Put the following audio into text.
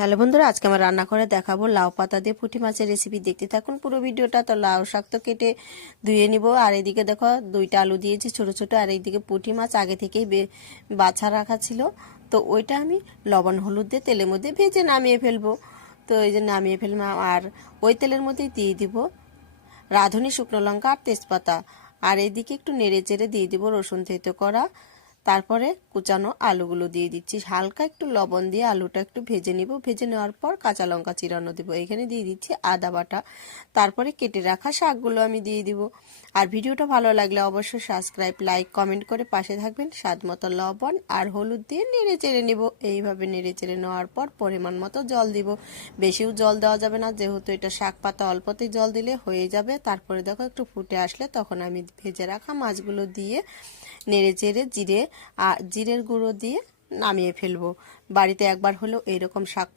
Hello বন্ধুরা, আজকে আমার রান্না করে দেখাবো লাউ পাতা দিয়ে পুঁটি মাছের রেসিপি। দেখতে থাকুন পুরো ভিডিওটা। তো লাউ শাক তো কেটে ধুয়ে নিব, আর এদিকে দেখো 2টা আলু দিয়েছি ছোট ছোট, আর এইদিকে পুঁটি মাছ আগে থেকেই বাছা রাখা ছিল। তো ওইটা আমি লবণ হলুদ দিয়ে তেলের মধ্যে ভেজে নামিয়ে ফেলবো। তো এই যে নামিয়ে ফেললাম, আর ওই তেলের মধ্যেই দিয়ে দিব রাঁধুনি শুকনো লঙ্কা আর তেজপাতা, আর এইদিকে একটু নেড়ে চেড়ে দিয়ে দিব রসুন থেতো করা। তারপরে কুচানো আলুগুলো দিয়ে দিচ্ছি, হালকা একটু লবণ দিয়ে আলুটা একটু ভেজে নিব। ভেজে নেওয়ার পর কাঁচা লঙ্কা চিরানো দেবো, এখানে দিয়ে দিচ্ছি আদা বাটা। তারপরে কেটে রাখা শাকগুলো আমি দিয়ে দিব। আর ভিডিওটা ভালো লাগলে অবশ্যই সাবস্ক্রাইব, লাইক, কমেন্ট করে পাশে থাকবেন। স্বাদ মতো লবণ আর হলুদ দিয়ে নেড়ে চেড়ে নিব। এইভাবে নেড়ে চেড়ে নেওয়ার পর পরিমাণ মতো জল দিব। বেশিও জল দেওয়া যাবে না, যেহেতু এটা শাক পাতা, অল্পতেই জল দিলে হয়ে যাবে। তারপরে দেখো একটু ফুটে আসলে তখন আমি ভেজে রাখা মাছগুলো দিয়ে নেড়ে চেড়ে জিরের গুঁড়ো দিয়ে নামিয়ে ফেলবো। বাড়িতে একবার হলেও এইরকম শাক